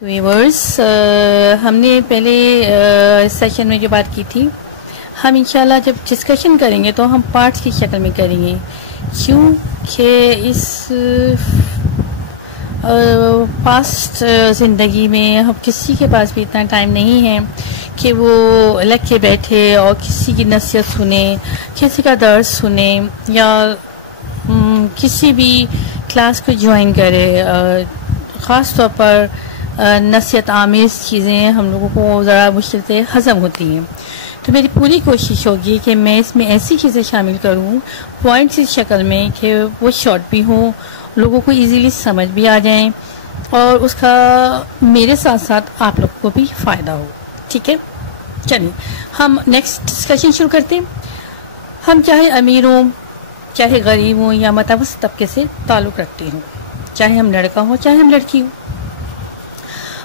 Viewers ہم نے پہلے سیشن میں جو بات کی تھی، ہم انشاءاللہ جب ڈسکشن کریں گے تو ہم پارٹس کی شکل میں کریں گے، کیونکہ اس پاسٹ زندگی میں ہم کسی کے پاس بھی اتنا ٹائم نہیں ہے کہ وہ لگ کے بیٹھے اور کسی کی نصیحت سنے، کسی کا درس سنے یا کسی بھی کلاس کو جوائن کرے۔ خاص طور پر نصیحت آمیز چیزیں ہم لوگوں کو ذرا مشکل سے ہضم ہوتی ہیں، تو میری پوری کوشش ہوگی کہ میں اس میں ایسی چیزیں شامل کروں پوائنٹس کی شکل میں کہ وہ شارٹ بھی ہوں، لوگوں کو ایزیلی سمجھ بھی آ جائیں اور اس کا میرے ساتھ ساتھ آپ لوگوں کو بھی فائدہ ہو۔ ٹھیک ہے، چلیے ہم نیکسٹ ڈسکشن شروع کرتے ہیں۔ ہم چاہے امیر ہوں، چاہے غریب ہوں یا متوسط طبقے سے تعلق رکھتے ہوں، چاہے ہم لڑکا ہوں چاہے ہم لڑکی ہوں،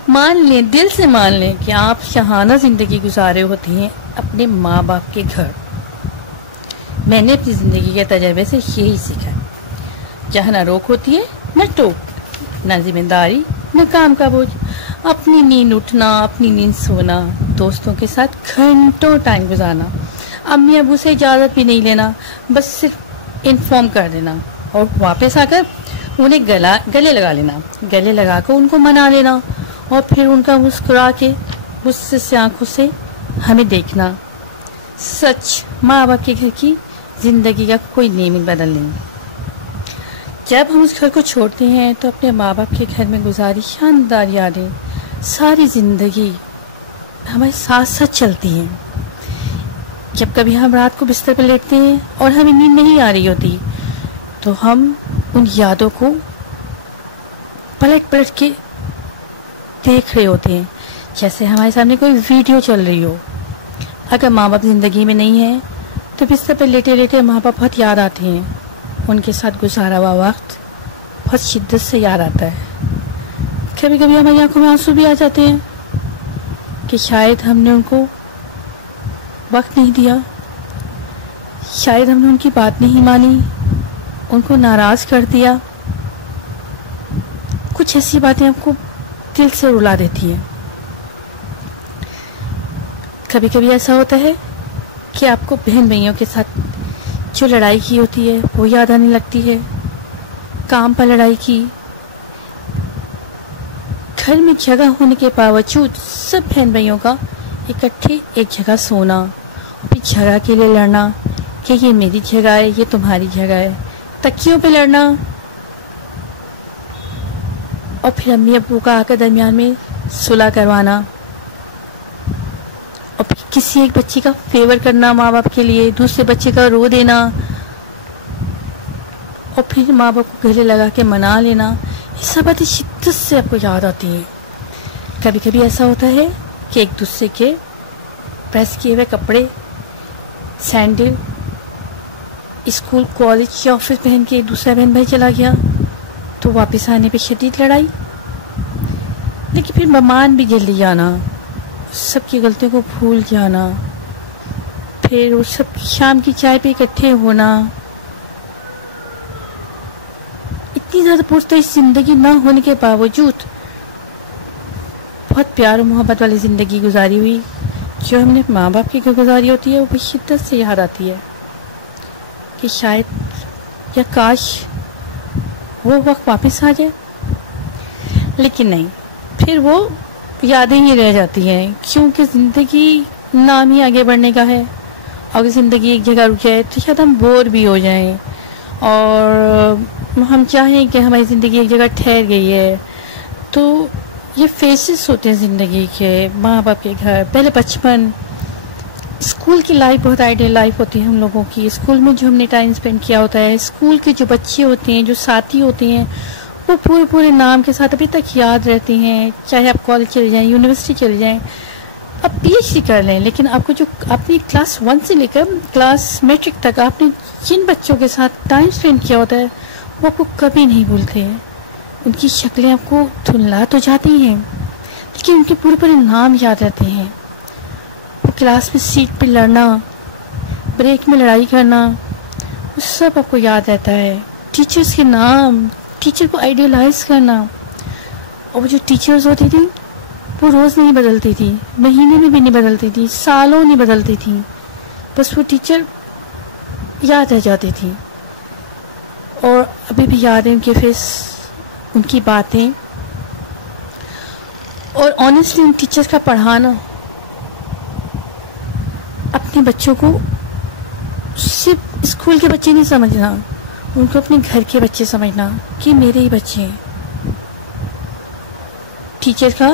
مان لیں، دل سے مان لیں کہ آپ شاہانہ زندگی گزارے ہوتے ہیں اپنے ماں باپ کے گھر۔ میں نے اپنی زندگی کے تجربے سے یہی سیکھا، جہاں نہ روک ہوتی ہے نہ ٹوک، نہ ذمہ داری نہ کام کا بوجھ، اپنی نیند اٹھنا، اپنی نیند سونا، دوستوں کے ساتھ گھنٹوں ٹائم گزارنا، امی ابو سے اجازت بھی نہیں لینا، بس صرف انفارم کر دینا اور واپس آ کر انہیں گلے لگا لینا، گلے لگا کر ان کو منا لینا اور پھر ان کا مسکرا کے غصے سے آنکھوں سے ہمیں دیکھنا۔ سچ، ماں باپ کے گھر کی زندگی کا کوئی نیم بدل نہیں۔ جب ہم اس گھر کو چھوڑتے ہیں تو اپنے ماں باپ کے گھر میں گزاری شاندار یادیں ساری زندگی ہمارے ساتھ ساتھ چلتی ہیں۔ جب کبھی ہم رات کو بستر پر لیٹتے ہیں اور ہمیں نیند نہیں آ رہی ہوتی تو ہم ان یادوں کو پلٹ پلٹ کے دیکھ رہے ہوتے ہیں، جیسے ہمارے سامنے کوئی ویڈیو چل رہی ہو۔ اگر ماں باپ زندگی میں نہیں ہیں تو بستر پر لیٹے لیٹے ماں باپ بہت یاد آتے ہیں، ان کے ساتھ گزارا ہوا وقت بہت شدت سے یاد آتا ہے۔ کبھی کبھی ہماری آنکھوں میں آنسو بھی آ جاتے ہیں کہ شاید ہم نے ان کو وقت نہیں دیا، شاید ہم نے ان کی بات نہیں مانی، ان کو ناراض کر دیا۔ کچھ ایسی باتیں آپ کو دل سے رلا دیتی ہیں۔ کبھی کبھی ایسا ہوتا ہے کہ آپ کو بہن بھائیوں کے ساتھ جو لڑائی کی ہوتی ہے وہ یاد آنے لگتی ہے، کام پر لڑائی کی، گھر میں جگہ ہونے کے باوجود سب بہن بھائیوں کا اکٹھے ایک جگہ سونا اور پھر جگہ کے لیے لڑنا کہ یہ میری جگہ ہے یہ تمہاری جگہ ہے، تکیوں پہ لڑنا اور پھر امی ابو کا آ کر درمیان میں صلح کروانا اور پھر کسی ایک بچے کا فیور کرنا ماں باپ کے لیے، دوسرے بچے کا رو دینا اور پھر ماں باپ کو گلے لگا کے منا لینا۔ یہ سب باتیں شدت سے آپ کو یاد آتی ہیں۔ کبھی کبھی ایسا ہوتا ہے کہ ایک دوسرے کے پریس کیے ہوئے کپڑے، سینڈل اسکول کالج یا آفس پہن کے دوسرا بہن بھائی چلا گیا تو واپس آنے پہ شدید لڑائی، لیکن پھر مہمان بھی جلدی جانا، سب کی غلطیوں کو بھول جانا، پھر وہ سب شام کی چائے پہ اکٹھے ہونا۔ اتنی زیادہ پرتعیش زندگی نہ ہونے کے باوجود بہت پیار و محبت والی زندگی گزاری ہوئی جو ہم نے ماں باپ کے گھر گزاری ہوتی ہے، وہ شدت سے یاد آتی ہے کہ شاید یا کاش وہ وقت واپس آ جائے، لیکن نہیں، پھر وہ یادیں ہی رہ جاتی ہیں، کیونکہ زندگی نام ہی آگے بڑھنے کا ہے۔ اگر زندگی ایک جگہ رک جائے تو شاید ہم بور بھی ہو جائیں اور ہم چاہیں کہ ہماری زندگی ایک جگہ ٹھہر گئی ہے۔ تو یہ فیسز ہوتے ہیں زندگی کے، ماں باپ کے گھر، پہلے بچپن، اسکول کی لائف بہت آئیڈیل لائف ہوتی ہے ہم لوگوں کی، اسکول میں جو ہم نے ٹائم اسپینڈ کیا ہوتا ہے، اسکول کے جو بچے ہوتے ہیں، جو ساتھی ہوتے ہیں، وہ پورے نام کے ساتھ ابھی تک یاد رہتے ہیں۔ چاہے آپ کالج چلے جائیں، یونیورسٹی چلے جائیں، آپ پی ایچ ڈی کر لیں، لیکن آپ کو جو اپنی کلاس 1 سے لے کر کلاس میٹرک تک آپ نے جن بچوں کے ساتھ ٹائم اسپینڈ کیا ہوتا ہے وہ آپ کو کبھی نہیں بھولتے ہیں۔ ان کی شکلیں آپ کو دھندلا تو جاتی ہیں لیکن ان کے پورے نام یاد رہتے ہیں۔ وہ کلاس میں سیٹ پہ لڑنا، بریک میں لڑائی کرنا، وہ سب آپ کو یاد رہتا ہے۔ ٹیچرز کے نام، ٹیچر کو آئیڈیلائز کرنا، اور وہ جو ٹیچرز ہوتی تھیں وہ روز نہیں بدلتی تھی، مہینے میں بھی نہیں بدلتی تھی، سالوں نہیں بدلتی تھی، بس وہ ٹیچر یاد رہ جاتی تھی. اور ابھی بھی یاد ہے ان کے فیس، ان کی باتیں. اور آنیسٹلی ان ٹیچرز کا پڑھانا، اپنے بچوں کو صرف اسکول کے بچے نہیں سمجھنا، ان کو اپنے گھر کے بچے سمجھنا کہ میرے ہی بچے ہیں. ٹیچر کا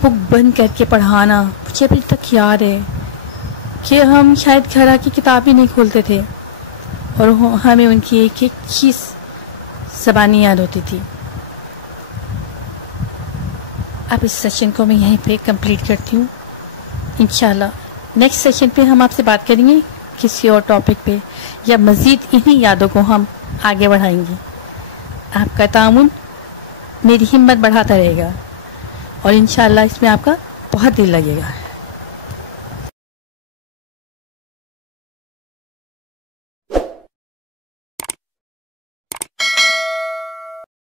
بک بند کر کے پڑھانا مجھے ابھی تک یاد ہے کہ ہم شاید گھر آ کی کتاب ہی نہیں کھولتے تھے اور ہمیں ان کی ایک ایک چیز زبانی یاد ہوتی تھی. اب اس سیشن کو میں یہیں پہ کمپلیٹ کرتی ہوں. انشاءاللہ نیکسٹ سیشن پہ ہم آپ سے بات کریں گے کسی اور ٹاپک پہ، یا مزید انہی یادوں کو ہم آگے بڑھائیں گے. آپ کا تعاون میری ہمت بڑھاتا رہے گا اور انشاءاللہ اس میں آپ کا بہت دل لگے گا.